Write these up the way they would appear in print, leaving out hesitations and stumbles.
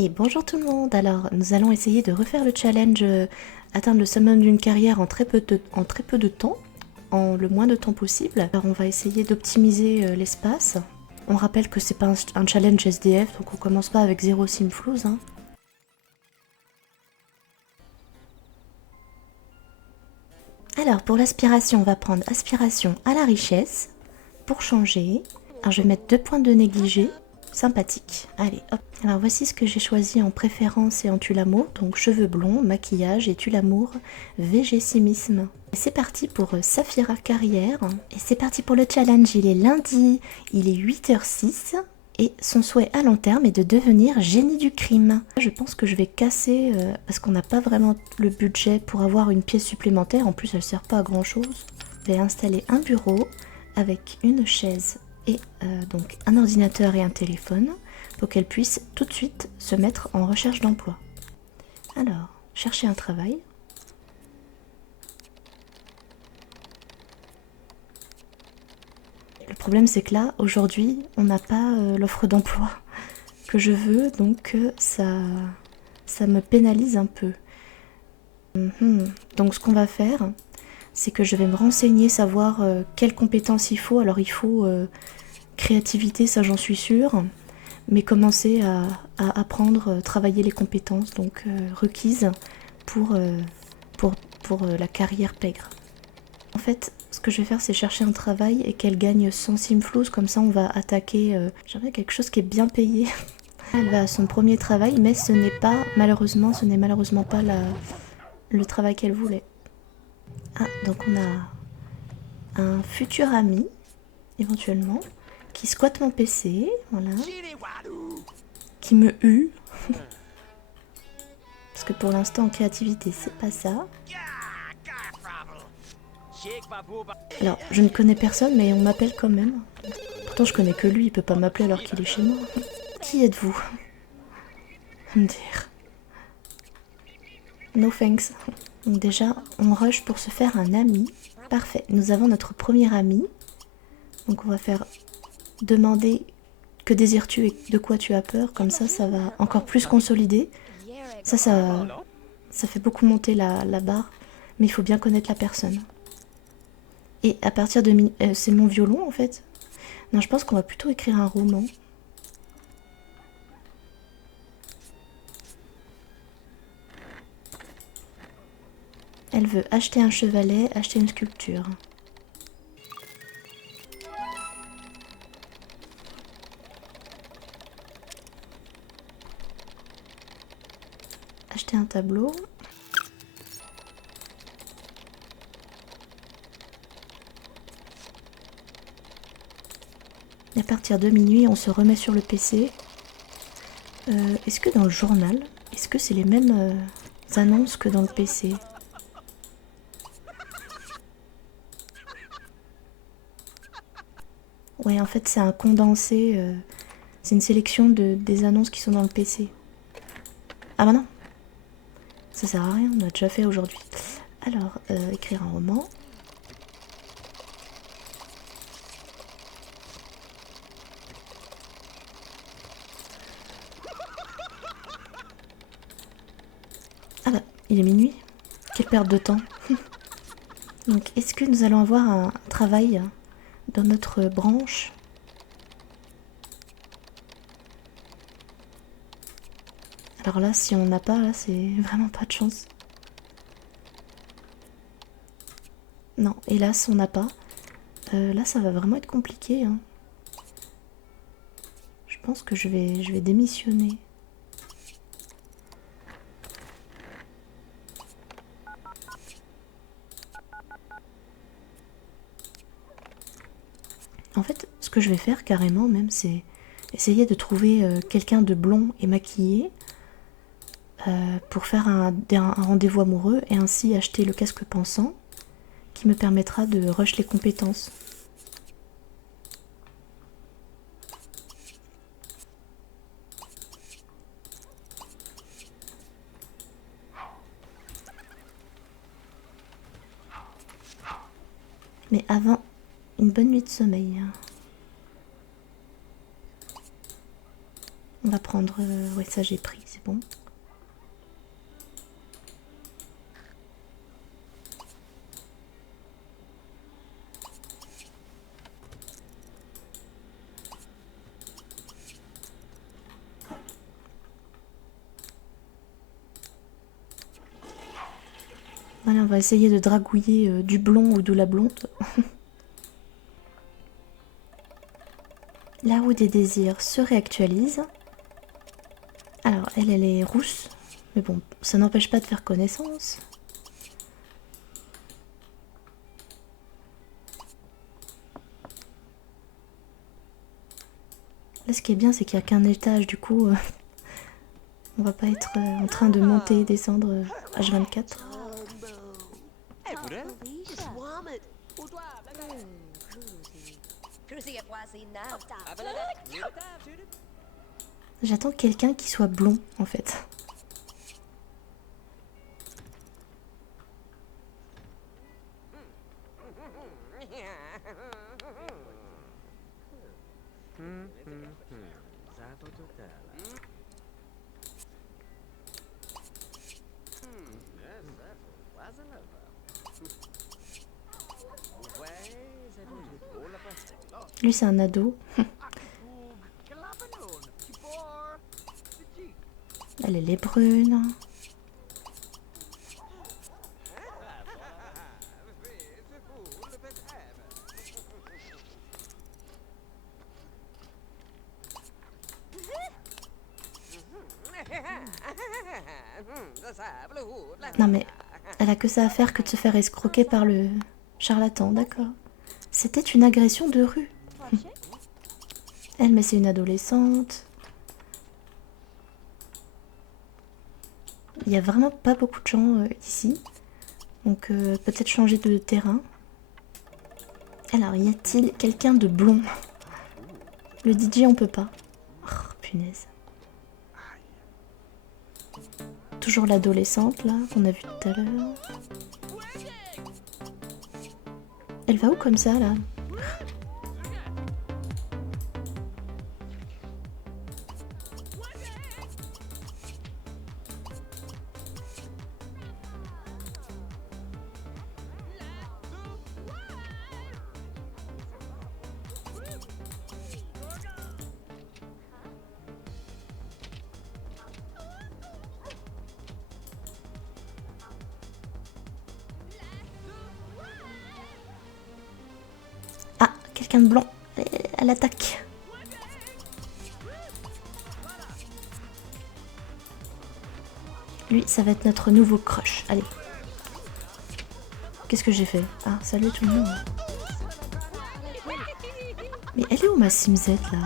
Et bonjour tout le monde. Alors nous allons essayer de refaire le challenge atteindre le summum d'une carrière en très peu de temps, en le moins de temps possible. Alors on va essayer d'optimiser l'espace. On rappelle que c'est pas un challenge SDF, donc on commence pas avec 0 simflouz, hein. Alors pour l'aspiration, on va prendre aspiration à la richesse pour changer. Alors je vais mettre 2 points de négligé. Sympathique. Allez, hop. Alors voici ce que j'ai choisi en préférence et en tue-l'amour. Donc cheveux blonds, maquillage et tue-l'amour, végésimisme. C'est parti pour Saphira Carrière. Et c'est parti pour le challenge. Il est lundi, il est 8h06. Et son souhait à long terme est de devenir génie du crime. Je pense que je vais casser, parce qu'on n'a pas vraiment le budget pour avoir une pièce supplémentaire. En plus, elle sert pas à grand chose. Je vais installer un bureau avec une chaise et donc un ordinateur et un téléphone pour qu'elle puisse tout de suite se mettre en recherche d'emploi. Alors, chercher un travail. Le problème c'est que là, aujourd'hui, on n'a pas l'offre d'emploi que je veux, donc ça me pénalise un peu. Donc ce qu'on va faire, c'est que je vais me renseigner, savoir quelles compétences il faut. Alors il faut créativité, ça j'en suis sûre, mais commencer à apprendre, travailler les compétences donc requises pour, la carrière pègre. En fait, ce que je vais faire, c'est chercher un travail et qu'elle gagne 100 simflouz, comme ça on va attaquer j'aimerais quelque chose qui est bien payé. Elle va à son premier travail, mais ce n'est malheureusement pas le travail qu'elle voulait. Ah, donc on a un futur ami, éventuellement, qui squatte mon PC, voilà, qui me hue. Parce que pour l'instant, en créativité, c'est pas ça. Alors, je ne connais personne, mais on m'appelle quand même. Pourtant, je connais que lui, il peut pas m'appeler alors qu'il est chez moi. Qui êtes-vous? Me dire. No thanks. Donc déjà, on rush pour se faire un ami. Parfait, nous avons notre premier ami. Donc on va faire demander que désires-tu et de quoi tu as peur. Comme ça va encore plus consolider. Ça fait beaucoup monter la barre. Mais il faut bien connaître la personne. Et à partir de... c'est mon violon en fait. Non, je pense qu'on va plutôt écrire un roman. Elle veut acheter un chevalet, acheter une sculpture. Acheter un tableau. Et à partir de minuit, on se remet sur le PC. Est-ce que dans le journal, est-ce que c'est les mêmes annonces que dans le PC? Ouais, en fait, c'est un condensé. C'est une sélection des annonces qui sont dans le PC. Ah bah non, ça sert à rien, on a déjà fait aujourd'hui. Alors, écrire un roman. Ah bah, il est minuit. Quelle perte de temps. Donc, est-ce que nous allons avoir un travail dans notre branche? Alors là, si on n'a pas, là, c'est vraiment pas de chance. Non, hélas, on n'a pas. Là, ça va vraiment être compliqué, hein. Je pense que je vais démissionner. En fait, ce que je vais faire carrément même, c'est essayer de trouver quelqu'un de blond et maquillé pour faire un rendez-vous amoureux et ainsi acheter le casque pensant qui me permettra de rush les compétences. Mais avant, une bonne nuit de sommeil. On va prendre... ouais, ça j'ai pris, c'est bon. Allez, on va essayer de dragouiller du blond ou de la blonde. La roue des désirs se réactualise. Alors, elle est rousse. Mais bon, ça n'empêche pas de faire connaissance. Là, ce qui est bien, c'est qu'il n'y a qu'un étage, du coup, on va pas être en train de monter et descendre H24. J'attends quelqu'un qui soit blond, en fait. Lui, c'est un ado. Elle est brune. Non mais, elle a que ça à faire que de se faire escroquer par le charlatan, d'accord. C'était une agression de rue. Elle, mais c'est une adolescente. Il y a vraiment pas beaucoup de gens ici. Donc peut-être changer de terrain. Alors, y a-t-il quelqu'un de blond? Le DJ, on peut pas. Oh, punaise. Toujours l'adolescente, là, qu'on a vu tout à l'heure. Elle va où comme ça, là? Ah, quelqu'un de blanc. Elle attaque. Lui, ça va être notre nouveau crush. Allez. Qu'est-ce que j'ai fait? Ah, salut tout le monde. Mais elle est où ma Simzette, là?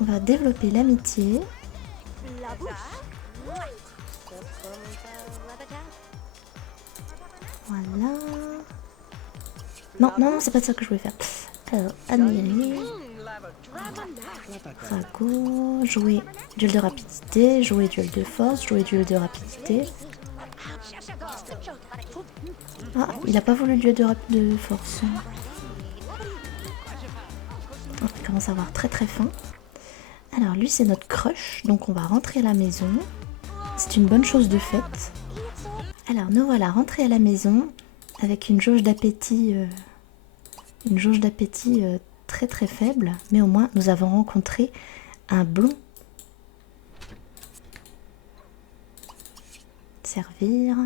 On va développer l'amitié. Voilà. Non, non, c'est pas ça que je voulais faire. Alors, admirer. Rago. Jouer duel de rapidité. Jouer duel de force. Jouer duel de rapidité. Ah, il a pas voulu le duel de force. Oh, il commence à avoir très très faim. Alors, lui, c'est notre crush. Donc, on va rentrer à la maison. C'est une bonne chose de faite. Alors, nous voilà rentrés à la maison avec une jauge d'appétit très très faible, mais au moins nous avons rencontré un blond. Servir.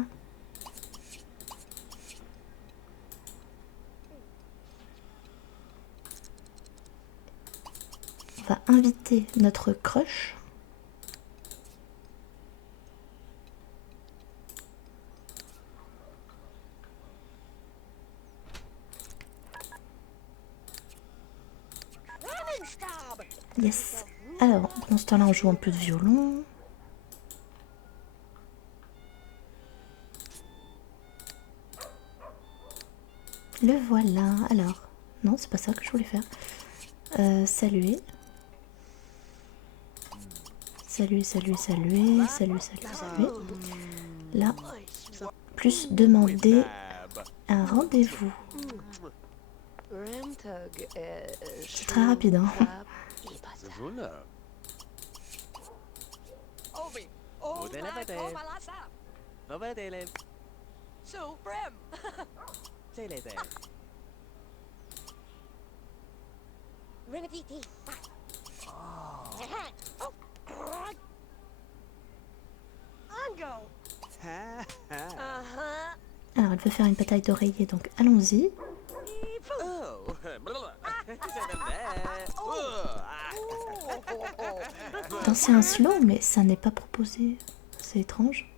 On va inviter notre crush. Yes. Alors, dans ce temps-là, on joue un peu de violon. Le voilà. Alors, non, c'est pas ça que je voulais faire. Saluer. Saluer, saluer, saluer, saluer, saluer, saluer. Là, plus demander un rendez-vous. C'est très rapide, hein. Alors, elle veut faire une bataille d'oreiller, donc allons-y. Danser un slow, mais ça n'est pas proposé. C'est étrange.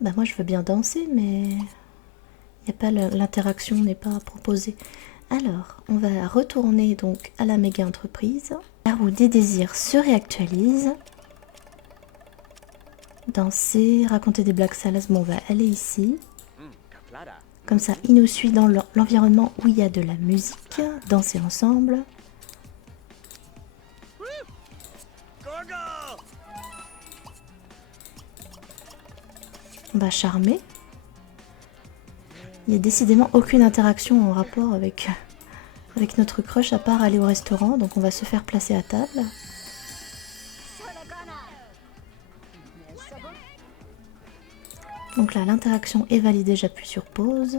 Bah moi je veux bien danser, mais y a pas l'interaction n'est pas proposée. Alors, on va retourner donc à la méga entreprise. La roue des désirs se réactualise. Danser, raconter des blagues salaces. Bon, on va aller ici. Comme ça, il nous suit dans l'environnement où il y a de la musique. Danser ensemble. On va charmer. Il n'y a décidément aucune interaction en rapport avec notre crush à part aller au restaurant. Donc on va se faire placer à table. Donc là, l'interaction est validée, j'appuie sur pause.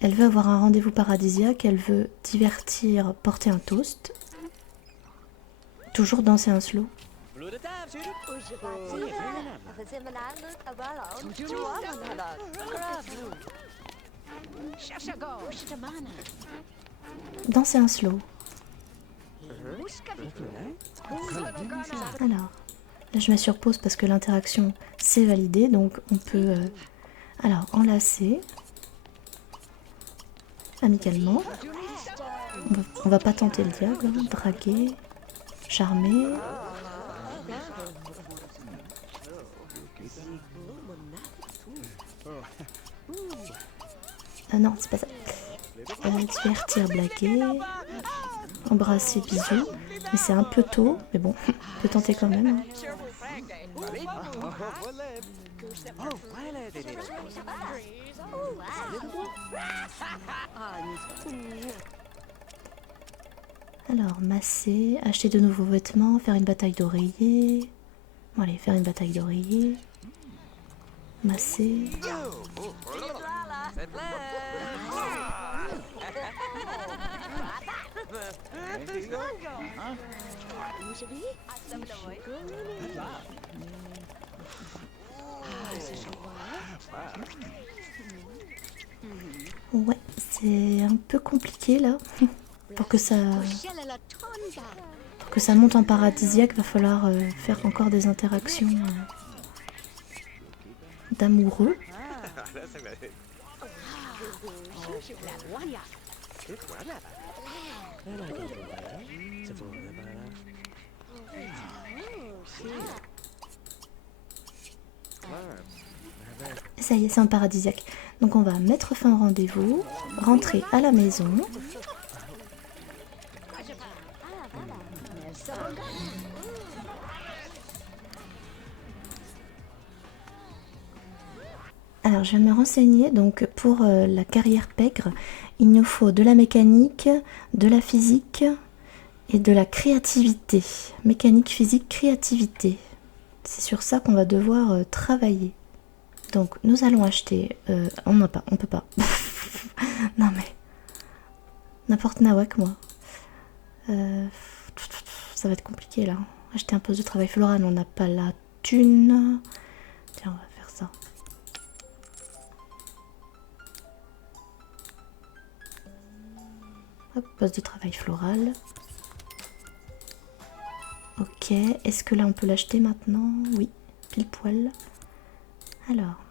Elle veut avoir un rendez-vous paradisiaque, elle veut divertir, porter un toast. Toujours danser un slow. Danser un slow. Alors, là je mets sur pause parce que l'interaction s'est validée, donc on peut alors enlacer amicalement. On va pas tenter le diable, hein. Draguer, charmer. Ah non, c'est pas ça. Divertir, blaguer, embrasser, bisous. Mais c'est un peu tôt, mais bon, on peut tenter quand même. Hein. Alors, masser, acheter de nouveaux vêtements, faire une bataille d'oreiller. Bon, allez, faire une bataille d'oreiller. Masser. Ouais, c'est un peu compliqué là. Pour que ça monte en paradisiaque, va falloir faire encore des interactions d'amoureux. Ça y est, c'est un paradisiaque. Donc on va mettre fin au rendez-vous, rentrer à la maison. Alors je vais me renseigner, donc pour la carrière pègre, il nous faut de la mécanique, de la physique et de la créativité. Mécanique, physique, créativité. C'est sur ça qu'on va devoir travailler. Donc nous allons acheter... on n'a pas, on peut pas. Non mais... N'importe nawak moi. Ça va être compliqué là. Acheter un poste de travail floral, on n'a pas la thune. Tiens, on va faire ça. Hop, poste de travail floral. Ok, est-ce que là on peut l'acheter maintenant? Oui, pile poil. Alors,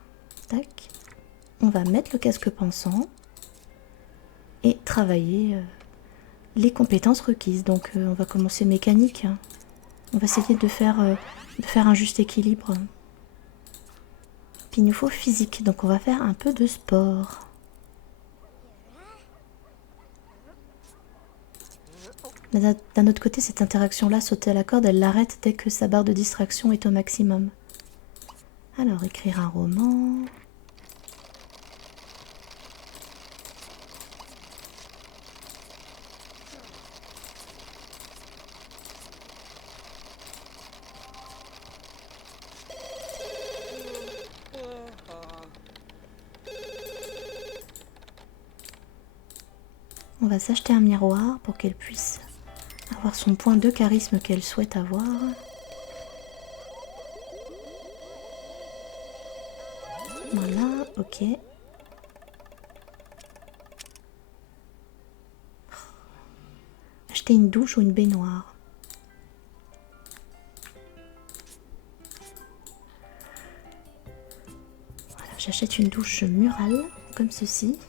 tac. On va mettre le casque pensant et travailler les compétences requises. Donc on va commencer mécanique. Hein. On va essayer de faire un juste équilibre. Puis il nous faut physique, donc on va faire un peu de sport. Mais d'un autre côté, cette interaction-là, sauter à la corde, elle l'arrête dès que sa barre de distraction est au maximum. Alors, écrire un roman... On va s'acheter un miroir pour qu'elle puisse avoir son point de charisme qu'elle souhaite avoir. Voilà, ok. Acheter une douche ou une baignoire. Voilà, j'achète une douche murale, comme ceci.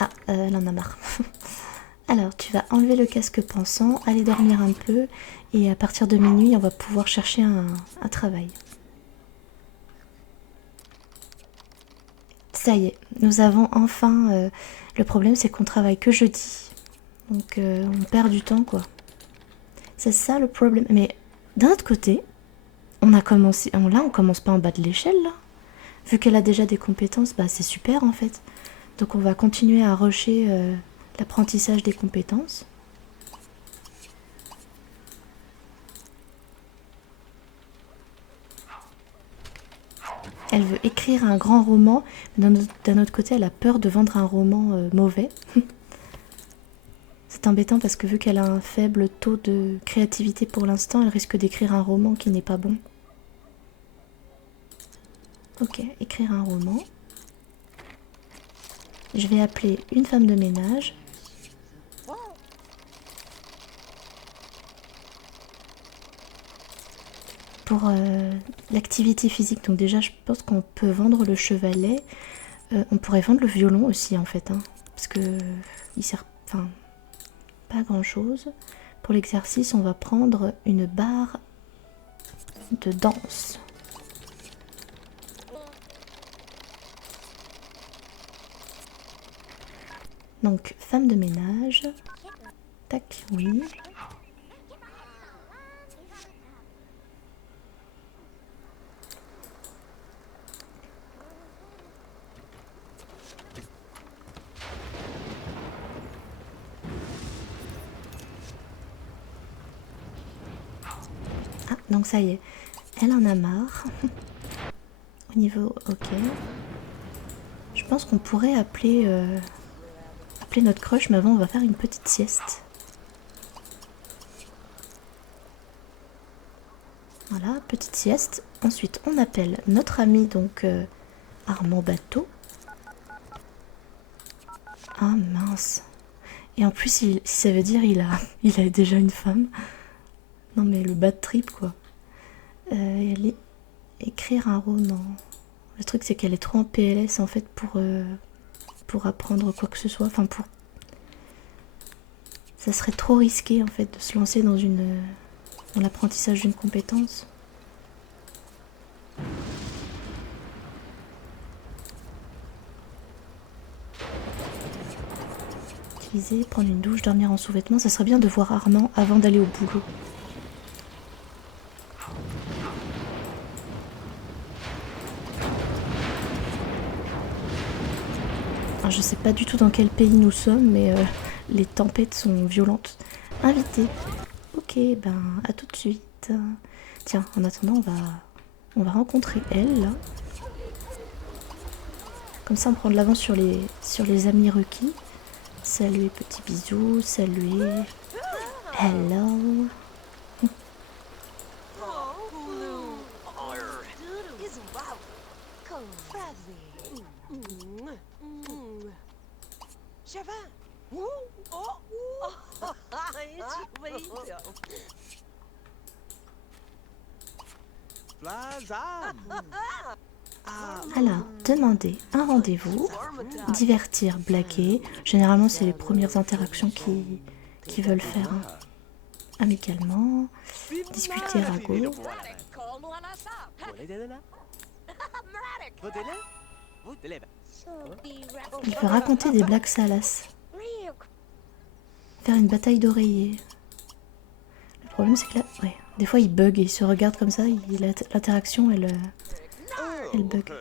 Ah, elle en a marre. Alors, tu vas enlever le casque pensant, aller dormir un peu, et à partir de minuit, on va pouvoir chercher un travail. Ça y est, nous avons enfin... le problème, c'est qu'on travaille que jeudi. Donc, on perd du temps, quoi. C'est ça le problème. Mais d'un autre côté, on a commencé... Là, on commence pas en bas de l'échelle, là. Vu qu'elle a déjà des compétences, bah c'est super, en fait. Donc, on va continuer à rusher l'apprentissage des compétences. Elle veut écrire un grand roman, mais d'un autre côté, elle a peur de vendre un roman mauvais. C'est embêtant parce que vu qu'elle a un faible taux de créativité pour l'instant, elle risque d'écrire un roman qui n'est pas bon. Ok, écrire un roman. Je vais appeler une femme de ménage. Pour l'activité physique, donc déjà je pense qu'on peut vendre le chevalet. On pourrait vendre le violon aussi en fait, hein, parce que il sert pas grand chose. Pour l'exercice, on va prendre une barre de danse. Donc femme de ménage. Tac, oui. Ah, donc ça y est, elle en a marre. Au niveau, ok. Je pense qu'on pourrait appeler notre crush, mais avant on va faire une petite sieste. Voilà, petite sieste. Ensuite, on appelle notre ami, donc Armand Bateau. Ah mince. Et en plus, si ça veut dire il a déjà une femme. Non mais le bad trip quoi. Écrire un roman. Le truc c'est qu'elle est trop en PLS en fait pour apprendre quoi que ce soit. Enfin pour... Ça serait trop risqué en fait de se lancer dans l'apprentissage d'une compétence. Utiliser, prendre une douche, dormir en sous-vêtements. Ça serait bien de voir Armand avant d'aller au boulot. Alors, je sais pas du tout dans quel pays nous sommes, mais les tempêtes sont violentes. Invité. Ok, ben à tout de suite. Tiens, en attendant, on va rencontrer elle là. Comme ça, on prend de l'avance sur les amis requis. Salut, petit bisou, salut. Hello. Alors, demander un rendez-vous, divertir, blaguer. Généralement, c'est les premières interactions qui veulent faire hein, amicalement. Discuter, ragot. Il peut raconter des blagues salaces. Faire une bataille d'oreillers. Le problème, c'est que là, ouais, des fois, il bug et il se regarde comme ça. L'interaction, elle bug.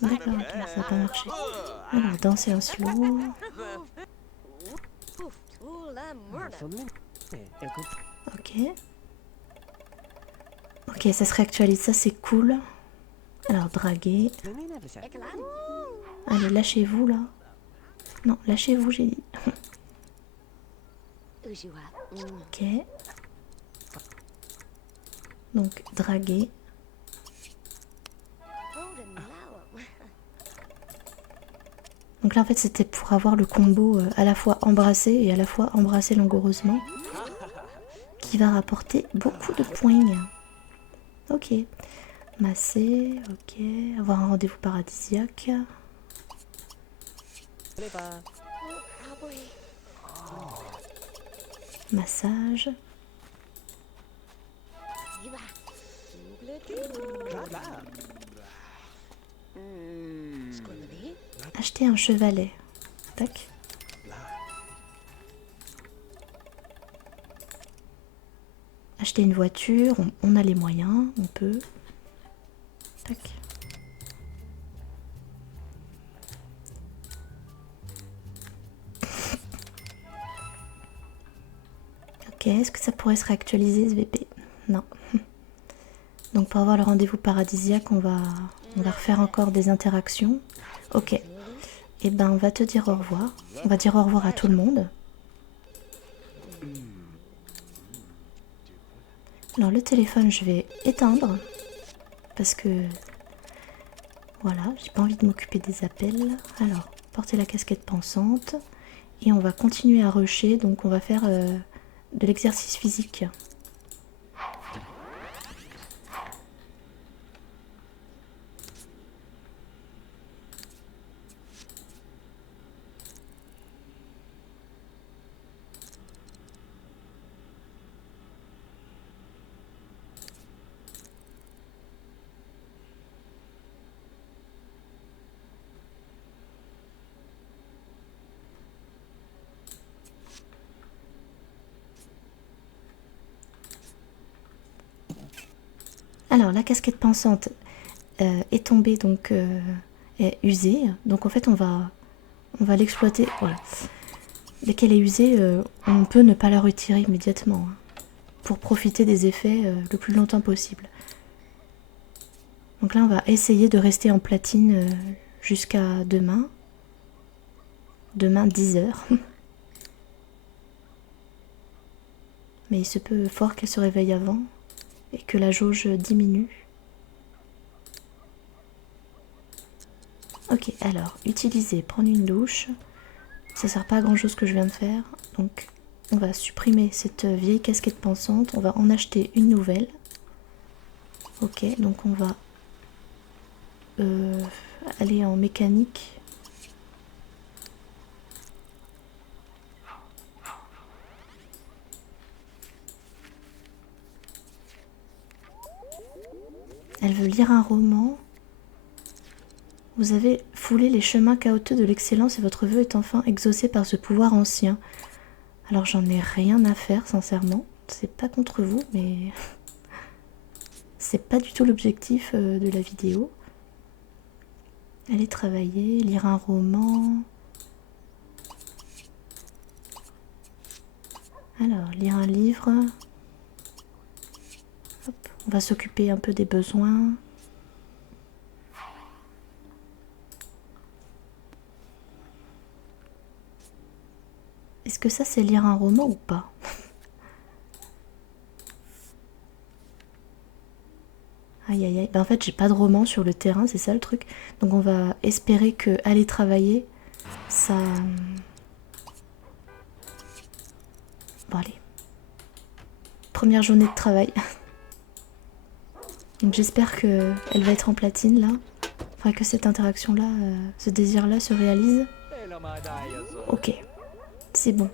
D'accord, ok, ça n'a pas marché. Alors, danser en slow. Ok. Ok, ça se réactualise, ça c'est cool. Alors, draguer. Allez, lâchez-vous là. Non, lâchez-vous, j'ai dit. Ok. Donc, draguer. Donc là, en fait, c'était pour avoir le combo à la fois embrasser et à la fois embrasser langoureusement. Qui va rapporter beaucoup de points. Ok. Masser, ok. Avoir un rendez-vous paradisiaque. Massage. Acheter un chevalet. Tac. Acheter une voiture, on a les moyens, on peut. Tac. Ok, est-ce que ça pourrait se réactualiser ce VP? Non. Donc pour avoir le rendez-vous paradisiaque, on va refaire encore des interactions. Ok. Et ben on va te dire au revoir. On va dire au revoir à tout le monde. Alors le téléphone, je vais éteindre. Parce que... Voilà, j'ai pas envie de m'occuper des appels. Alors, porter la casquette pensante. Et on va continuer à rusher. Donc on va faire de l'exercice physique. Alors la casquette pensante est tombée, donc est usée. Donc en fait on va l'exploiter. Voilà. Dès qu'elle est usée, on peut ne pas la retirer immédiatement. Hein, pour profiter des effets le plus longtemps possible. Donc là on va essayer de rester en platine jusqu'à demain. Demain 10h. Mais il se peut fort qu'elle se réveille avant et que la jauge diminue. Ok, alors, utiliser, prendre une douche. Ça sert pas à grand chose que je viens de faire. Donc, on va supprimer cette vieille casquette pensante. On va en acheter une nouvelle. Ok, donc on va aller en mécanique. Elle veut lire un roman. Vous avez foulé les chemins chaotiques de l'excellence et votre vœu est enfin exaucé par ce pouvoir ancien. Alors j'en ai rien à faire, sincèrement. C'est pas contre vous, mais c'est pas du tout l'objectif de la vidéo. Aller travailler, lire un roman. Alors, lire un livre. Hop, on va s'occuper un peu des besoins. Est-ce que ça c'est lire un roman ou pas? Aïe aïe aïe, ben, en fait j'ai pas de roman sur le terrain, c'est ça le truc. Donc on va espérer que aller travailler, ça... Bon allez. Première journée de travail. Donc j'espère que elle va être en platine là. Enfin que cette interaction là, ce désir là se réalise. Ok, c'est bon.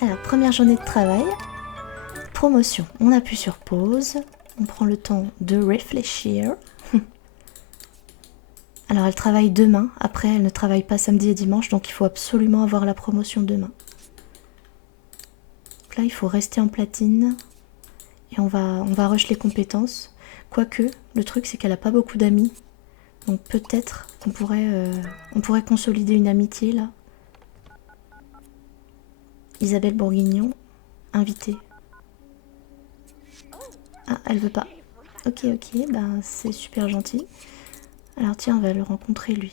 Alors première journée de travail. Promotion. On appuie sur pause. On prend le temps de réfléchir. Alors elle travaille demain. Après elle ne travaille pas samedi et dimanche. Donc il faut absolument avoir la promotion demain. Donc là il faut rester en platine. Et on va rush les compétences. Quoique, le truc c'est qu'elle a pas beaucoup d'amis. Donc peut-être qu'on pourrait consolider une amitié là. Isabelle Bourguignon, invitée. Ah, elle veut pas. Ok, ok, ben c'est super gentil. Alors tiens, on va le rencontrer lui.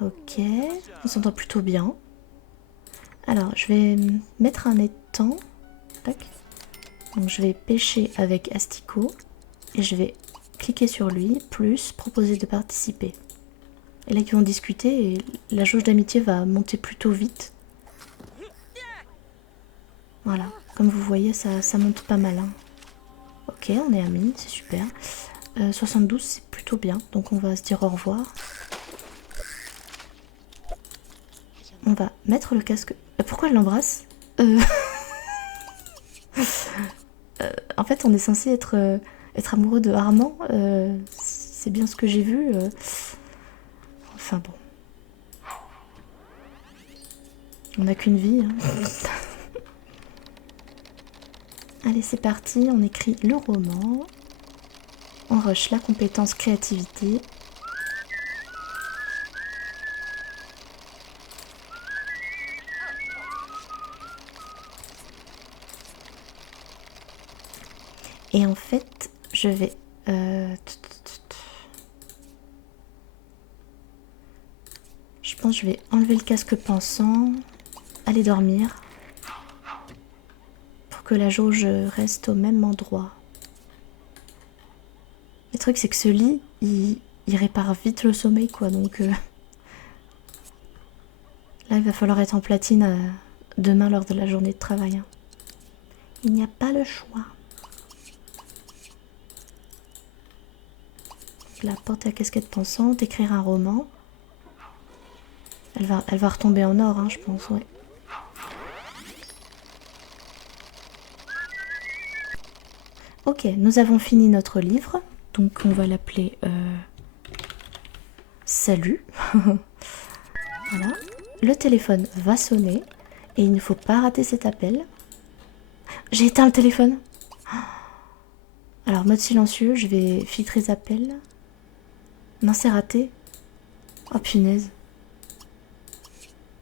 Ok, on s'entend plutôt bien. Alors, je vais mettre un étang. Tac. Donc je vais pêcher avec Asticot. Et je vais cliquer sur lui, plus proposer de participer. Et là, ils vont discuter et la jauge d'amitié va monter plutôt vite. Voilà, comme vous voyez, ça monte pas mal. Hein. Ok, on est amis, c'est super. 72, c'est plutôt bien, donc on va se dire au revoir. On va mettre le casque... pourquoi elle l'embrasse En fait, on est censé être amoureux de Armand. C'est bien ce que j'ai vu. Enfin bon. On n'a qu'une vie. Hein. Allez, c'est parti. On écrit le roman. On rush la compétence créativité. Et en fait, je vais... je pense que je vais enlever le casque pensant, aller dormir, pour que la jauge reste au même endroit. Le truc, c'est que ce lit, il répare vite le sommeil, quoi. Donc là, il va falloir être en platine demain lors de la journée de travail. Hein. Il n'y a pas le choix. La porte à casquette pensante, écrire un roman. Elle va retomber en or, hein, je pense, ouais. Ok, nous avons fini notre livre. Donc on va l'appeler Salut. Voilà. Le téléphone va sonner et il ne faut pas rater cet appel. J'ai éteint le téléphone. Alors mode silencieux, je vais filtrer les appels. Non, c'est raté. Oh punaise.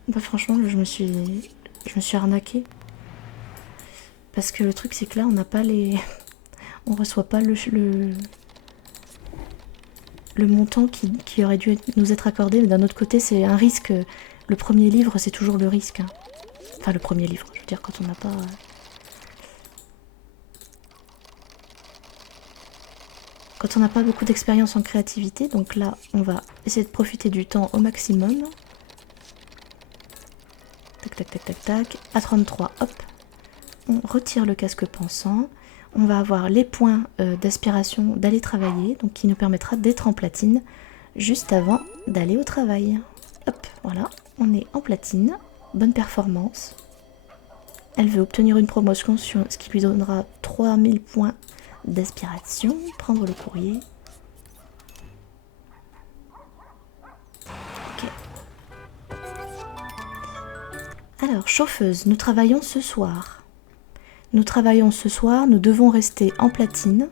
Bah franchement, je me suis arnaquée. Parce que le truc c'est que là, on n'a pas les... on reçoit pas le montant qui aurait dû nous être accordé. Mais d'un autre côté, c'est un risque. Le premier livre, c'est toujours le risque. Hein. Enfin, le premier livre, je veux dire, quand on n'a pas... Quand on n'a pas beaucoup d'expérience en créativité, donc là, on va essayer de profiter du temps au maximum. Tac, tac, tac, tac, tac. À 33, hop. On retire le casque pensant. On va avoir les points d'aspiration d'aller travailler, donc qui nous permettra d'être en platine juste avant d'aller au travail. Hop, voilà, on est en platine. Bonne performance. Elle veut obtenir une promotion, ce qui lui donnera 3000 points d'aspiration. Prendre le courrier. Ok. Alors, chauffeuse, nous travaillons ce soir. Nous travaillons ce soir, nous devons rester en platine.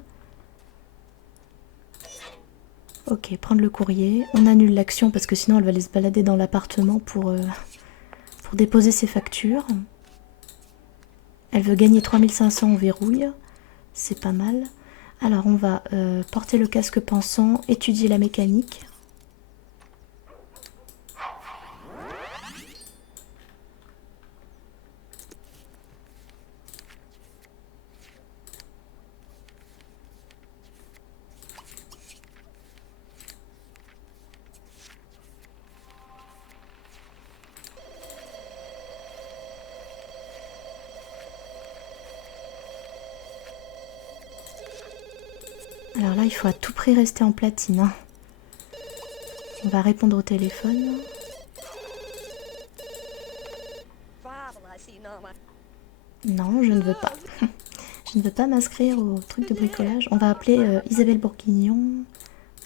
Ok, prendre le courrier. On annule l'action parce que sinon elle va aller se balader dans l'appartement pour déposer ses factures. Elle veut gagner 3500 en verrouille. C'est pas mal. Alors on va porter le casque pensant, étudier la mécanique. Alors là, il faut à tout prix rester en platine. Hein. On va répondre au téléphone. Non, je ne veux pas. Je ne veux pas m'inscrire au truc de bricolage. On va appeler Isabelle Bourguignon.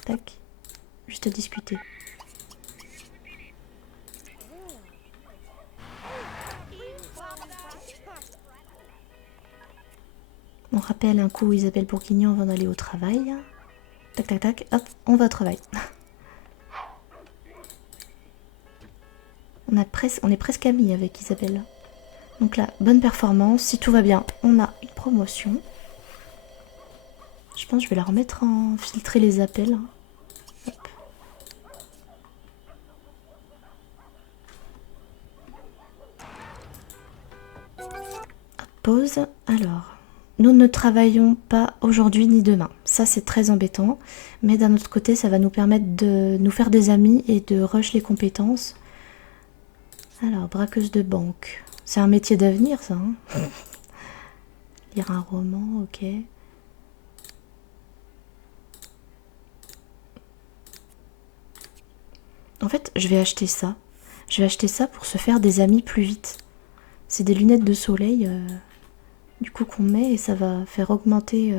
Tac. Juste discuter. On rappelle un coup Isabelle Bourguignon avant d'aller au travail. Tac, tac, tac. Hop, on va au travail. On est presque amis avec Isabelle. Donc là, bonne performance. Si tout va bien, on a une promotion. Je pense que je vais la remettre en filtrer les appels. Hop. Pause. Alors, nous ne travaillons pas aujourd'hui ni demain. Ça, c'est très embêtant. Mais d'un autre côté, ça va nous permettre de nous faire des amis et de rush les compétences. Alors, braqueuse de banque. C'est un métier d'avenir, ça. Hein. Lire un roman, ok. En fait, je vais acheter ça. Je vais acheter ça pour se faire des amis plus vite. C'est des lunettes de soleil, du coup, qu'on met et ça va faire augmenter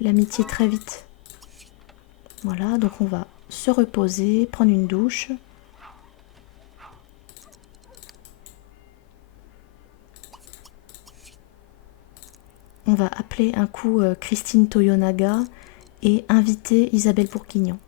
l'amitié très vite. Voilà, donc on va se reposer, prendre une douche. On va appeler un coup Christine Toyonaga et inviter Isabelle Bourguignon.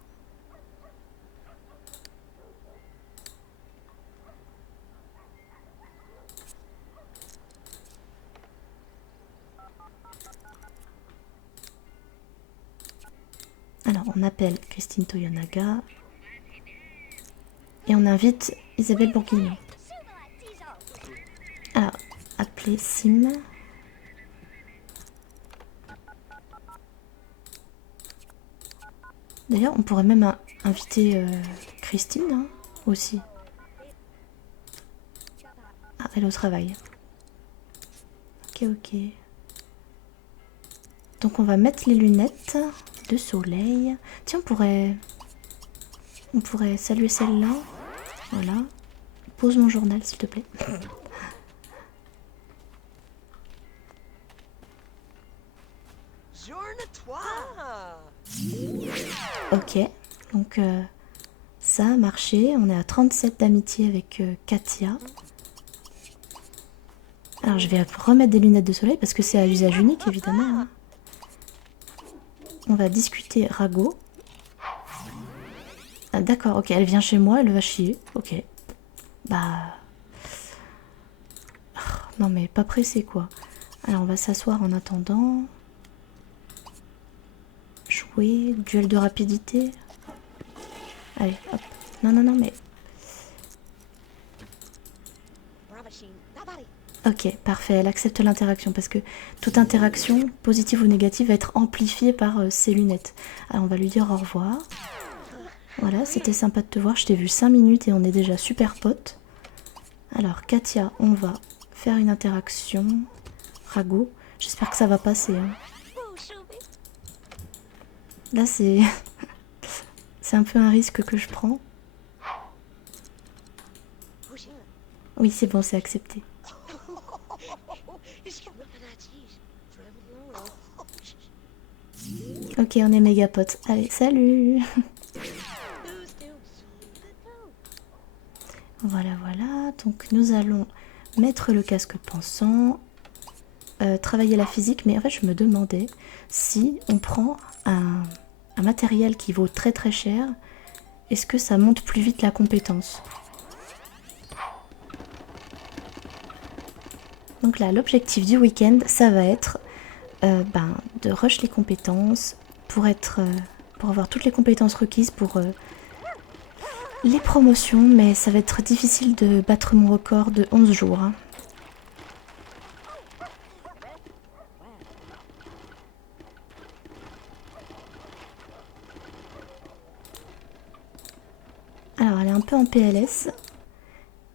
Alors, on appelle Christine Toyonaga et on invite Isabelle Bourguignon. Alors, appeler Sim. D'ailleurs, on pourrait même inviter Christine hein, aussi. Ah, elle est au travail. Ok, ok. Donc on va mettre les lunettes de soleil. Tiens, on pourrait saluer celle-là. Voilà. Pose mon journal, s'il te plaît. Ok, donc ça a marché. On est à 37 d'amitié avec Katia. Alors je vais remettre des lunettes de soleil parce que c'est à usage unique évidemment. Hein. On va discuter Rago. Ah, d'accord, ok, elle vient chez moi, elle va chier. Ok. Bah... Oh, non mais pas pressé quoi. Alors on va s'asseoir en attendant. Jouer, duel de rapidité. Allez, hop. Non, non, non, mais... Ok, parfait, elle accepte l'interaction parce que toute interaction, positive ou négative, va être amplifiée par ses lunettes. Alors on va lui dire au revoir. Voilà, c'était sympa de te voir, je t'ai vu 5 minutes et on est déjà super potes. Alors Katia, on va faire une interaction. Rago, j'espère que ça va passer. Hein. Là c'est... c'est un peu un risque que je prends. Oui, c'est bon, c'est accepté. Ok, on est méga potes. Allez, salut. Voilà, voilà. Donc nous allons mettre le casque pensant, travailler la physique. Mais en fait, je me demandais si on prend un matériel qui vaut très très cher, est-ce que ça monte plus vite la compétence? Donc là, l'objectif du week-end, ça va être de rush les compétences pour avoir toutes les compétences requises pour les promotions, mais ça va être difficile de battre mon record de 11 jours. Hein. Alors, elle est un peu en PLS.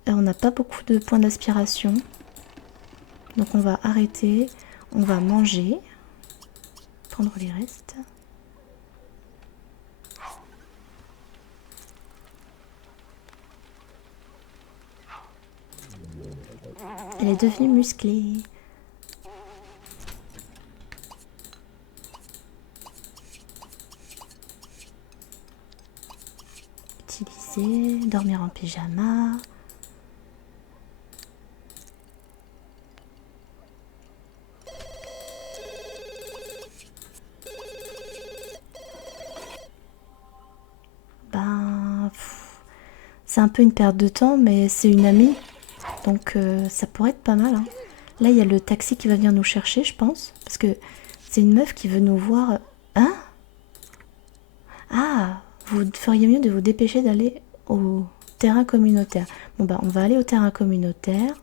On n'a pas beaucoup de points d'aspiration. Donc on va arrêter, on va manger, prendre les restes. Elle est devenue musclée. Utiliser, dormir en pyjama. C'est un peu une perte de temps, mais c'est une amie. Donc ça pourrait être pas mal. Hein. Là, il y a le taxi qui va venir nous chercher, je pense. Parce que c'est une meuf qui veut nous voir. Hein? Ah, vous feriez mieux de vous dépêcher d'aller au terrain communautaire. Bon bah, on va aller au terrain communautaire.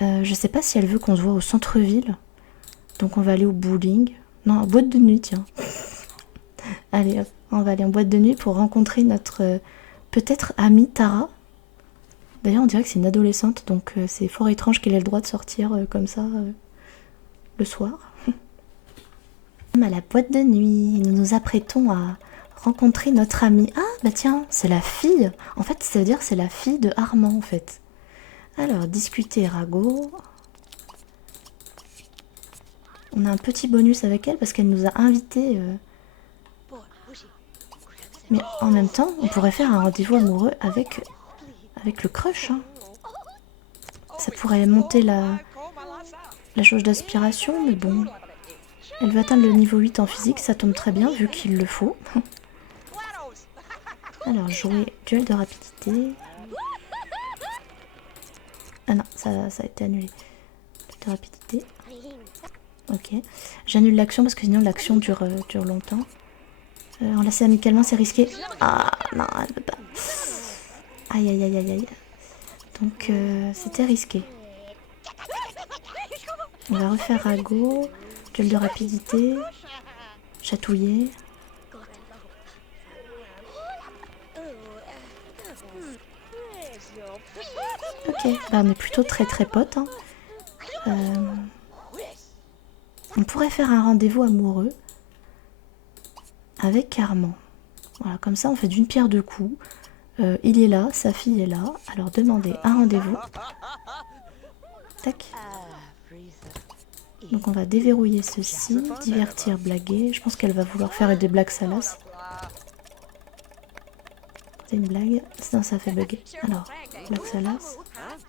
Je sais pas si elle veut qu'on se voit au centre-ville. Donc on va aller au bowling. Non, en boîte de nuit, tiens. Allez, hop, on va aller en boîte de nuit pour rencontrer notre peut-être amie Tara. D'ailleurs, on dirait que c'est une adolescente, donc c'est fort étrange qu'elle ait le droit de sortir comme ça le soir. À la boîte de nuit, nous nous apprêtons à rencontrer notre amie. Ah, bah tiens, c'est la fille. En fait, ça veut dire que c'est la fille de Armand, en fait. Alors, discuter Rago. On a un petit bonus avec elle parce qu'elle nous a invités. Mais en même temps, on pourrait faire un rendez-vous amoureux avec le crush. Hein. Ça pourrait monter la jauge d'aspiration, mais bon. Elle veut atteindre le niveau 8 en physique, ça tombe très bien vu qu'il le faut. Alors, jouer duel de rapidité. Ah non, ça a été annulé. Duel de rapidité. Ok. J'annule l'action parce que sinon l'action dure longtemps. Enlacer amicalement, c'est risqué. Ah non, elle veut pas. Aïe aïe aïe aïe aïe. Donc c'était risqué. On va refaire Rago. Duel de rapidité. Chatouiller. Ok, bah on est plutôt très potes. Hein. On pourrait faire un rendez-vous amoureux avec Armand. Voilà, comme ça on fait d'une pierre deux coups. Il est là, sa fille est là. Alors demandez un rendez-vous. Tac. Donc on va déverrouiller ceci, divertir, blaguer. Je pense qu'elle va vouloir faire des blagues salaces. C'est une blague. Non, ça fait bugger. Alors, blague salace,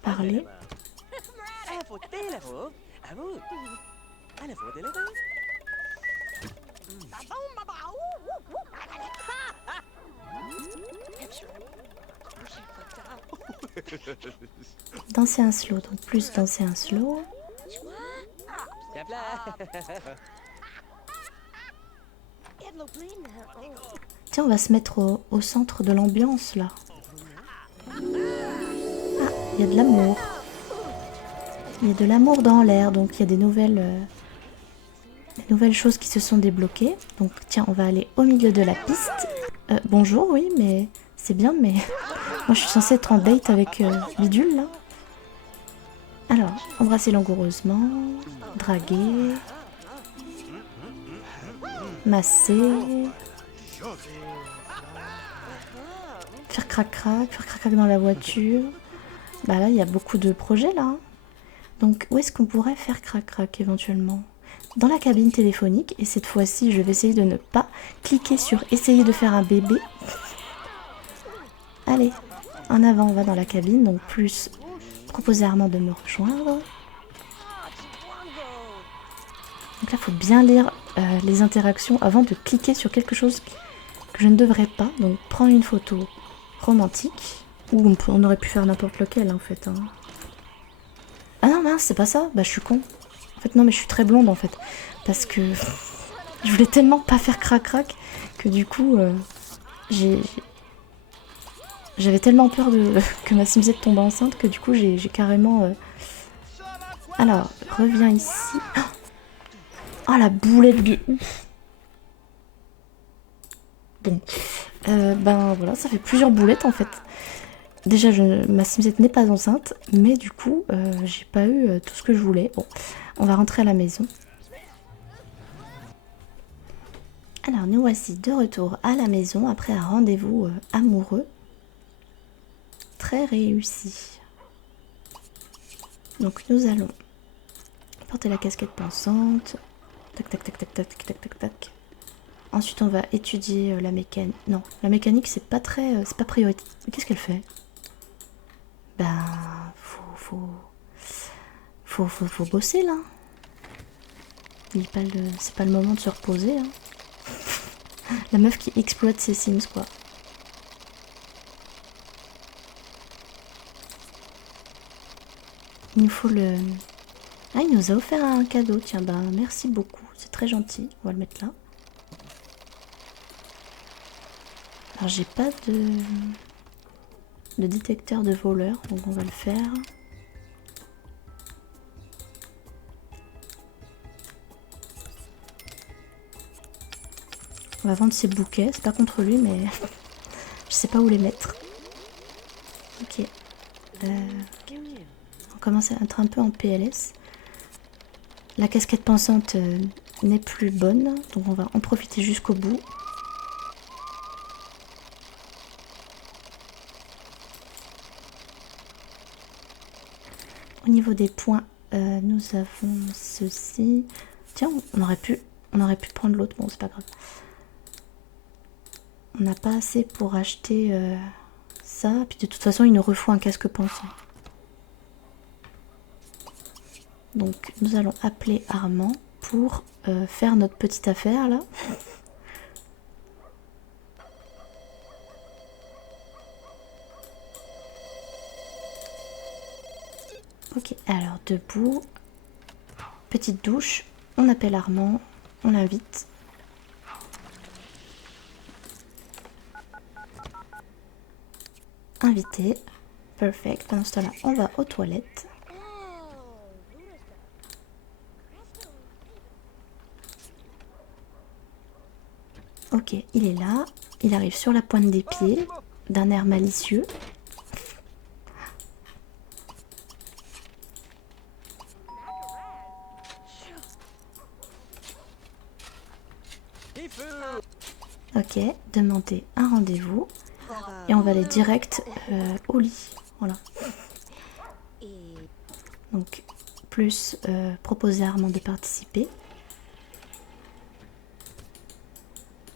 parler. Danser un slow, donc plus danser un slow. Tiens, on va se mettre au centre de l'ambiance là. Ah, il y a de l'amour. Il y a de l'amour dans l'air, donc il y a des nouvelles choses qui se sont débloquées. Donc tiens, on va aller au milieu de la piste. Bonjour, oui, mais c'est bien, mais moi je suis censée être en date avec Bidule là. Alors, embrasser langoureusement, draguer, masser, faire crac-crac dans la voiture. Bah là, il y a beaucoup de projets là. Hein. Donc, où est-ce qu'on pourrait faire crac-crac éventuellement? Dans la cabine téléphonique, et cette fois-ci, je vais essayer de ne pas cliquer sur essayer de faire un bébé. Allez, en avant, on va dans la cabine, donc plus proposer à Armand de me rejoindre. Donc là, il faut bien lire les interactions avant de cliquer sur quelque chose que je ne devrais pas. Donc, prendre une photo romantique, ou on aurait pu faire n'importe lequel en fait. Hein. Ah non, mince, c'est pas ça. Bah, je suis con. En fait, non, mais je suis très blonde en fait. Parce que je voulais tellement pas faire crac-crac que du coup, j'avais tellement peur que ma Simzette tombe enceinte que du coup, j'ai carrément... Alors, reviens ici. Oh, la boulette de ouf. Bon. Ben voilà, ça fait plusieurs boulettes en fait. Déjà, ma Simzette n'est pas enceinte, mais du coup, j'ai pas eu tout ce que je voulais. Bon, on va rentrer à la maison. Alors, nous voici de retour à la maison après un rendez-vous amoureux. Très réussi. Donc nous allons porter la casquette pensante. Tac, tac, tac, tac, tac, tac, tac, tac. Ensuite, on va étudier la mécanique. Non, la mécanique, c'est pas très... c'est pas prioritaire. Qu'est-ce qu'elle fait? Ben, faut bosser, là. C'est pas le moment de se reposer, hein. La meuf qui exploite ses Sims, quoi. Il nous faut le... Ah, il nous a offert un cadeau, tiens, ben merci beaucoup, c'est très gentil, on va le mettre là. Alors j'ai pas de détecteur de voleurs, donc on va le faire. On va vendre ses bouquets, c'est pas contre lui, mais je sais pas où les mettre. Ok. On commence à être un peu en PLS. La casquette pensante n'est plus bonne, donc on va en profiter jusqu'au bout. Au niveau des points, nous avons ceci. Tiens, on aurait pu prendre l'autre, bon c'est pas grave. On n'a pas assez pour acheter ça, puis de toute façon il nous refaut un casque pensant. Donc nous allons appeler Armand pour faire notre petite affaire là. Ok, alors debout, petite douche, on appelle Armand, on l'invite. Invité, perfect. Pendant ce temps-là, on va aux toilettes. Ok, il est là, il arrive sur la pointe des pieds, d'un air malicieux. Ok, demander un rendez-vous et on va aller direct au lit. Voilà. Donc, plus proposer à Armand de participer.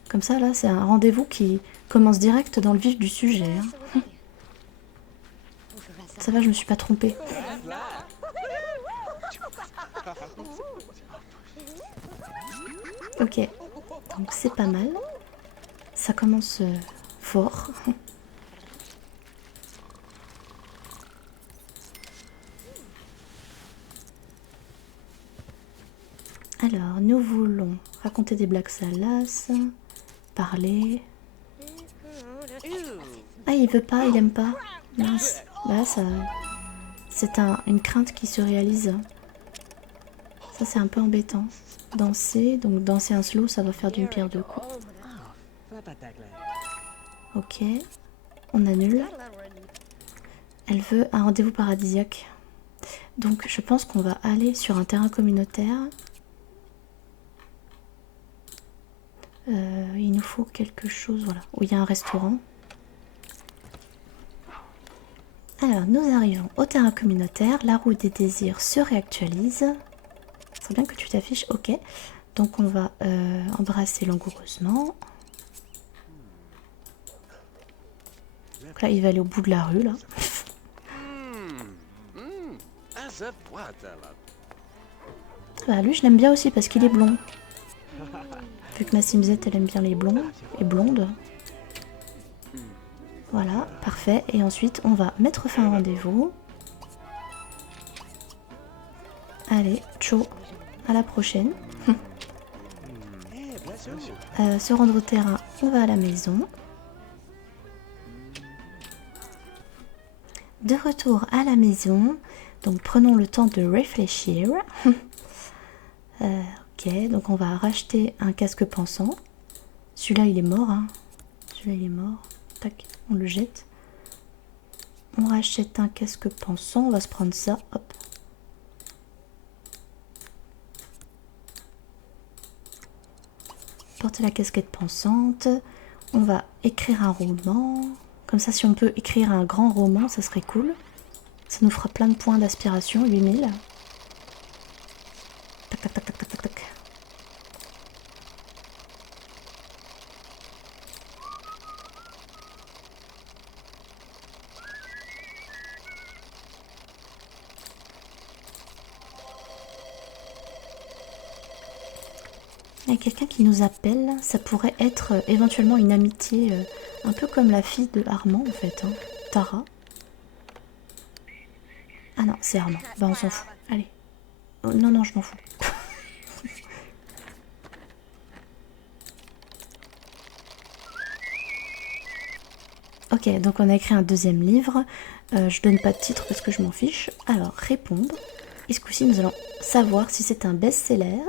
Comme ça, là, c'est un rendez-vous qui commence direct dans le vif du sujet. Hein. Ça va, je me suis pas trompée. Ok, donc c'est pas mal. Ça commence fort. Alors, nous voulons raconter des blagues salaces, parler. Ah, il veut pas, il aime pas. Mince. Bah, ça... C'est une crainte qui se réalise. Ça, c'est un peu embêtant. Danser, donc danser un slow, ça va faire d'une pierre deux coups. Ok, on annule. Elle veut un rendez-vous paradisiaque. Donc, je pense qu'on va aller sur un terrain communautaire. Il nous faut quelque chose, voilà, où il y a un restaurant. Alors, nous arrivons au terrain communautaire. La roue des désirs se réactualise. C'est bien que tu t'affiches, ok. Donc, on va embrasser langoureusement. Donc là, il va aller au bout de la rue, là. Bah, lui, je l'aime bien aussi parce qu'il est blond. Vu que ma Simzette, elle aime bien les blonds et blondes. Voilà, parfait. Et ensuite, on va mettre fin au rendez-vous. Allez, ciao, à la prochaine. Se rendre au terrain, on va à la maison. De retour à la maison, donc prenons le temps de réfléchir. Ok, donc on va racheter un casque pensant. Celui-là, il est mort. Hein. Celui-là, il est mort. Tac, on le jette. On rachète un casque pensant. On va se prendre ça. Hop. Porter la casquette pensante. On va écrire un roman. Comme ça, si on peut écrire un grand roman, ça serait cool. Ça nous fera plein de points d'aspiration, 8000. Tac, tac, tac, tac, tac, tac, tac. Il y a quelqu'un qui nous appelle, ça pourrait être éventuellement une amitié, un peu comme la fille de Armand en fait, hein. Tara. Ah non, c'est Armand, bah on s'en fout, allez. Oh, non, non, je m'en fous. Ok, donc on a écrit un deuxième livre, je donne pas de titre parce que je m'en fiche. Alors, répondre, et ce coup-ci nous allons savoir si c'est un best-seller.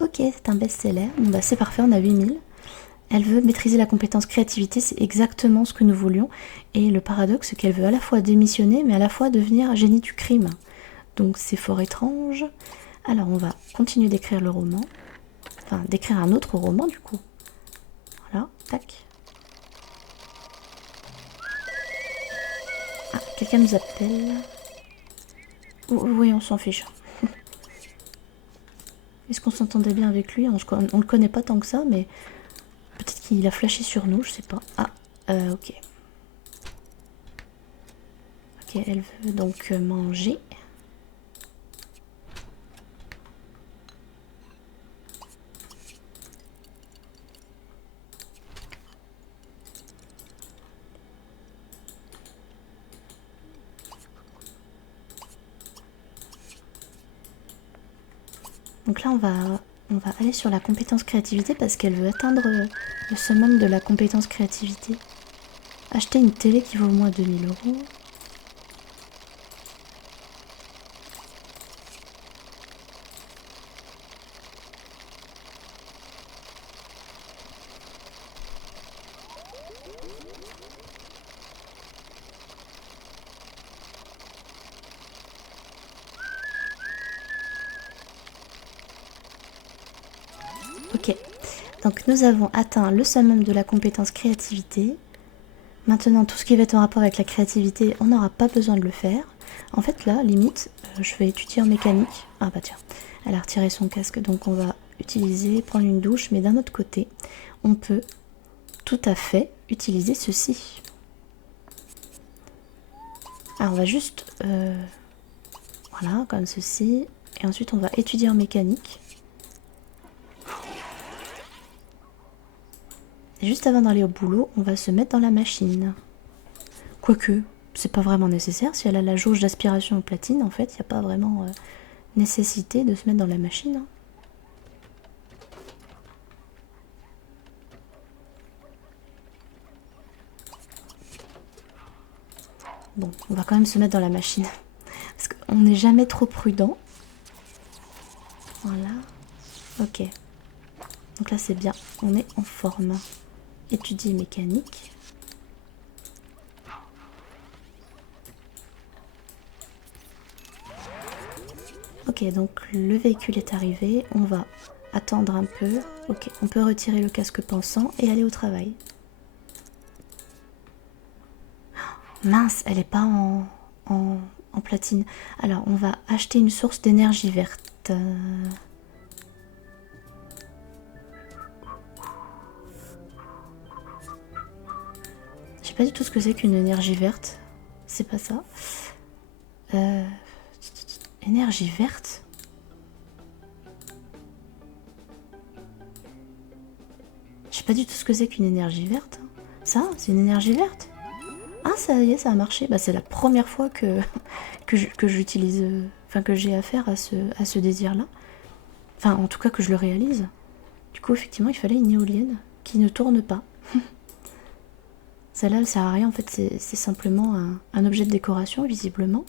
Ok, c'est un best-seller. Bon bah c'est parfait, on a 8000. Elle veut maîtriser la compétence créativité, c'est exactement ce que nous voulions. Et le paradoxe, c'est qu'elle veut à la fois démissionner, mais à la fois devenir génie du crime. Donc c'est fort étrange. Alors on va continuer d'écrire le roman. Enfin, d'écrire un autre roman du coup. Voilà, tac. Ah, quelqu'un nous appelle. Oui, on s'en fiche. Est-ce qu'on s'entendait bien avec lui? On le connaît pas tant que ça, mais peut-être qu'il a flashé sur nous, je sais pas. Ah, ok. Ok, elle veut donc manger. Donc là, on va aller sur la compétence créativité parce qu'elle veut atteindre le summum de la compétence créativité. Acheter une télé qui vaut au moins 2000 euros. Ok, donc nous avons atteint le summum de la compétence créativité. Maintenant, tout ce qui va être en rapport avec la créativité, on n'aura pas besoin de le faire. En fait, là, limite, je vais étudier en mécanique. Ah bah tiens, elle a retiré son casque, donc on va utiliser, prendre une douche, mais d'un autre côté, on peut tout à fait utiliser ceci. Alors on va juste, voilà, comme ceci, et ensuite on va étudier en mécanique. Et juste avant d'aller au boulot, on va se mettre dans la machine. Quoique, c'est pas vraiment nécessaire. Si elle a la jauge d'aspiration en platine, en fait, il n'y a pas vraiment nécessité de se mettre dans la machine. Hein. Bon, on va quand même se mettre dans la machine. Parce qu'on n'est jamais trop prudent. Voilà. Ok. Donc là, c'est bien. On est en forme. Étudier mécanique. Ok, donc le véhicule est arrivé. On va attendre un peu. Ok, on peut retirer le casque pensant et aller au travail. Mince, elle n'est pas en platine. Alors, on va acheter une source d'énergie verte. Je sais pas du tout ce que c'est qu'une énergie verte. C'est pas ça. Énergie verte. Je sais pas du tout ce que c'est qu'une énergie verte. Ça, c'est une énergie verte. Ah, ça y est, ça a marché. Bah, c'est la première fois que j'utilise, enfin que j'ai affaire à ce désir-là. Enfin, en tout cas que je le réalise. Du coup, effectivement, il fallait une éolienne qui ne tourne pas. Celle-là, elle sert à rien. En fait, c'est simplement un objet de décoration, visiblement.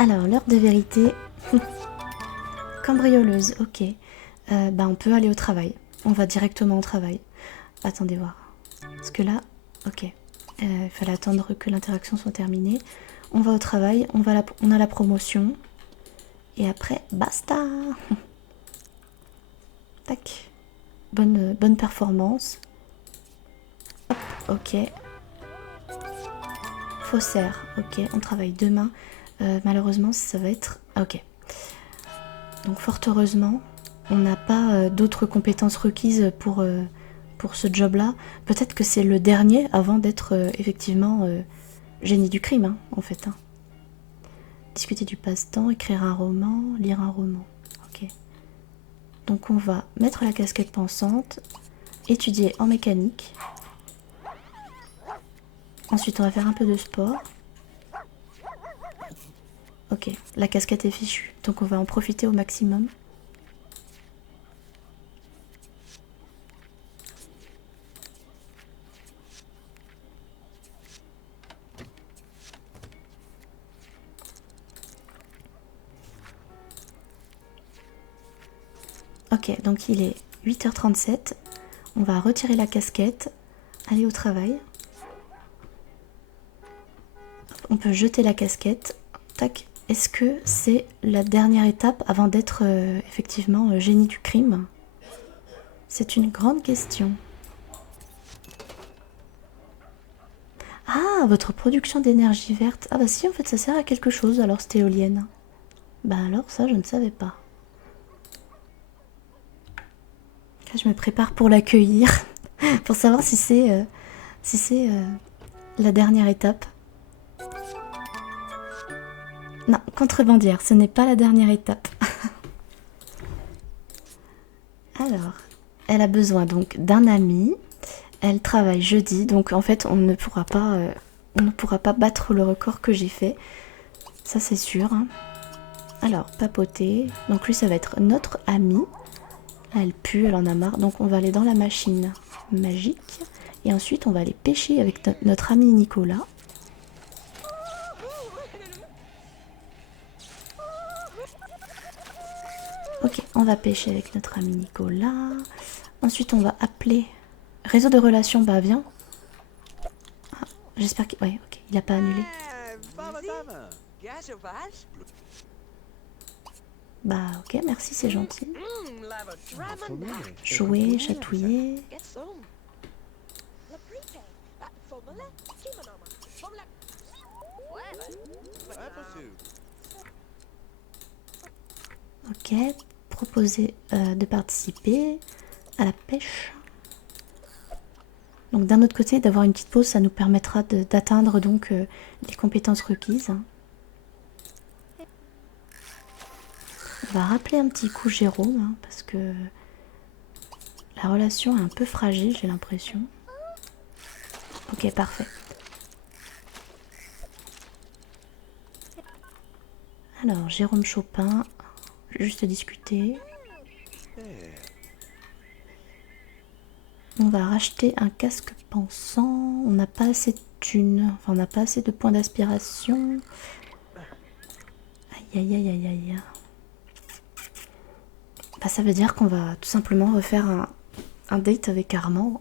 Alors, l'heure de vérité. Cambrioleuse, ok. Bah, on peut aller au travail. On va directement au travail. Attendez voir. Parce que là, ok. Il fallait attendre que l'interaction soit terminée. On va au travail, on a la promotion. Et après, basta. Tac. Bonne performance. Hop, ok. Faussaire, ok. On travaille demain. Malheureusement, ça va être... Ok. Donc fort heureusement, on n'a pas d'autres compétences requises pour ce job-là. Peut-être que c'est le dernier avant d'être effectivement génie du crime, hein, en fait. Hein. Discuter du passe-temps, écrire un roman, lire un roman. Ok. Donc on va mettre la casquette pensante, étudier en mécanique. Ensuite on va faire un peu de sport. Ok, la casquette est fichue, donc on va en profiter au maximum. Ok, donc il est 8h37. On va retirer la casquette, aller au travail. On peut jeter la casquette. Tac. Est-ce que c'est la dernière étape avant d'être effectivement génie du crime? C'est une grande question. Ah, votre production d'énergie verte. Ah bah si, en fait ça sert à quelque chose alors cette éolienne. Bah alors ça je ne savais pas. Je me prépare pour l'accueillir, pour savoir si c'est la dernière étape. Non, contrebandière, ce n'est pas la dernière étape. Alors, elle a besoin donc d'un ami. Elle travaille jeudi, donc en fait on ne pourra pas battre le record que j'ai fait. Ça c'est sûr. Hein. Alors, papoter. Donc lui ça va être notre ami. Elle pue, elle en a marre. Donc on va aller dans la machine magique. Et ensuite on va aller pêcher avec notre ami Nicolas. Ok, on va pêcher avec notre ami Nicolas. Ensuite on va appeler... Réseau de relations, bah viens. Ah, j'espère qu'il... Ouais, ok, il a pas annulé. Bah ok, merci, c'est gentil. Jouer, chatouiller. Ok, proposer de participer à la pêche. Donc d'un autre côté, d'avoir une petite pause, ça nous permettra d'atteindre donc les compétences requises. On va rappeler un petit coup Jérôme, hein, parce que la relation est un peu fragile, j'ai l'impression. Ok, parfait. Alors, Jérôme Chopin, juste discuter. On va racheter un casque pensant. On n'a pas assez de thunes. Enfin, on n'a pas assez de points d'aspiration. Aïe, aïe, aïe, aïe, aïe. Bah, ça veut dire qu'on va tout simplement refaire un date avec Armand.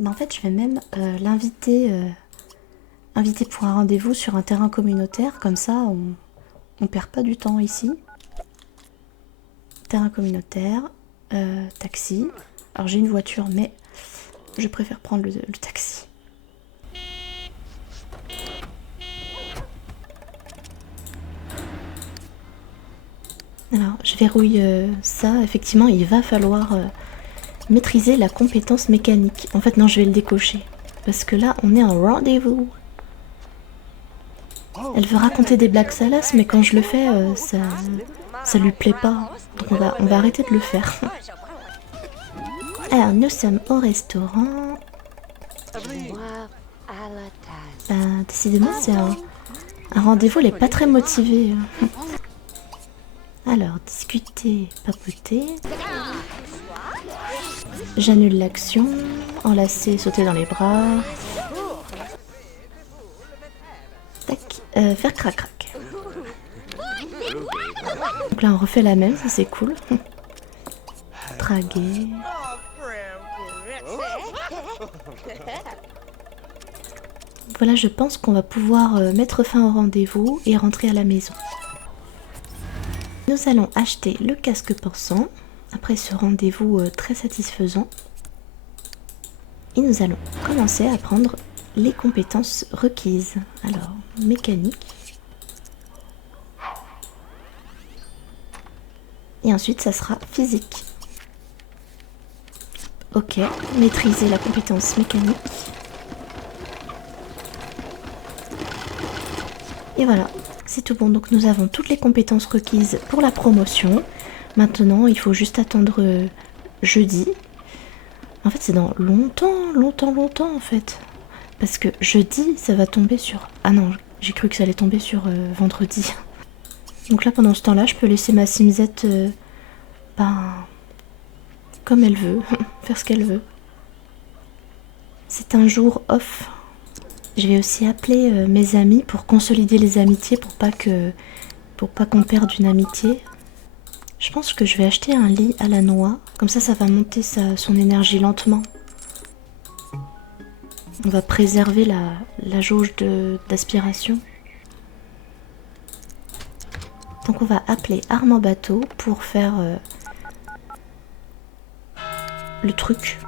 Mais en fait, je vais même l'inviter pour un rendez-vous sur un terrain communautaire. Comme ça, on perd pas du temps ici. Terrain communautaire, taxi. Alors j'ai une voiture, mais je préfère prendre le taxi. Alors, je verrouille ça. Effectivement, il va falloir maîtriser la compétence mécanique. En fait, non, je vais le décocher. Parce que là, on est en rendez-vous. Elle veut raconter des blagues salaces, mais quand je le fais, ça lui plaît pas. Donc on va arrêter de le faire. Alors, nous sommes au restaurant. Décidément, c'est un rendez-vous, elle est pas très motivée. Alors, discuter, papoter. J'annule l'action. Enlacer, sauter dans les bras. Tac. Faire crac-crac. Donc là, on refait la même, ça c'est cool. Draguer. Voilà, je pense qu'on va pouvoir mettre fin au rendez-vous et rentrer à la maison. Nous allons acheter le casque pensant après ce rendez-vous très satisfaisant. Et nous allons commencer à apprendre les compétences requises. Alors, mécanique. Et ensuite, ça sera physique. Ok, maîtriser la compétence mécanique. Et voilà, c'est tout bon. Donc nous avons toutes les compétences requises pour la promotion. Maintenant, il faut juste attendre jeudi. En fait, c'est dans longtemps en fait. Parce que jeudi, ça va tomber sur... Ah non, j'ai cru que ça allait tomber sur vendredi. Donc là, pendant ce temps-là, je peux laisser ma Simzette comme elle veut, faire ce qu'elle veut. C'est un jour off. Je vais aussi appeler mes amis pour consolider les amitiés, pour pas qu'on perde une amitié. Je pense que je vais acheter un lit à la noix, comme ça va monter son énergie lentement. On va préserver la jauge d'aspiration. Donc on va appeler Armand Bateau pour faire le truc.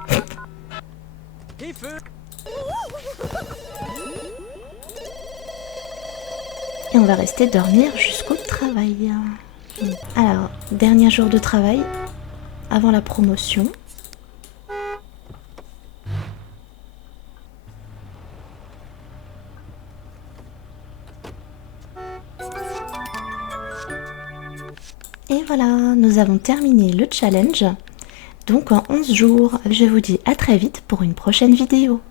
Et on va rester dormir jusqu'au travail. Alors, dernier jour de travail avant la promotion. Et voilà, nous avons terminé le challenge. Donc en 11 jours, je vous dis à très vite pour une prochaine vidéo.